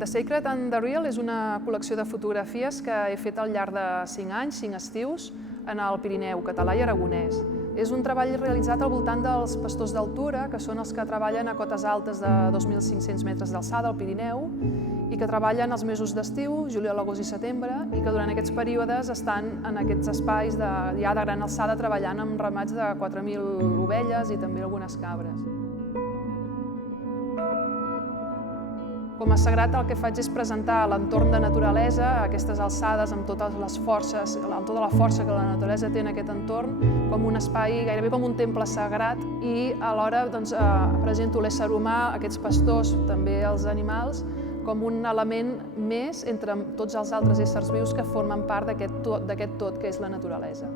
The Sacred and the Real és una col·lecció de fotografies que he fet al llarg de 5 anys, 5 estius, en el Pirineu català i aragonès. És un treball realitzat al voltant dels pastors d'altura, que són els que treballen a cotes altes de 2.500 metres d'alçada al Pirineu i que treballen els mesos d'estiu, juliol, agost i setembre, i que durant aquests períodes estan en aquests espais ja de gran alçada treballant amb ramats de 4.000 ovelles i també algunes cabres. Com a sagrat el que faig és presentar l'entorn de naturalesa a aquestes alçades amb totes les forces, amb tota la força que la naturalesa té en aquest entorn, com un espai gairebé com un temple sagrat, i alhora presento l'ésser humà, aquests pastors, també els animals, com un element més entre tots els altres éssers vius que formen part d'aquest tot que és la naturalesa.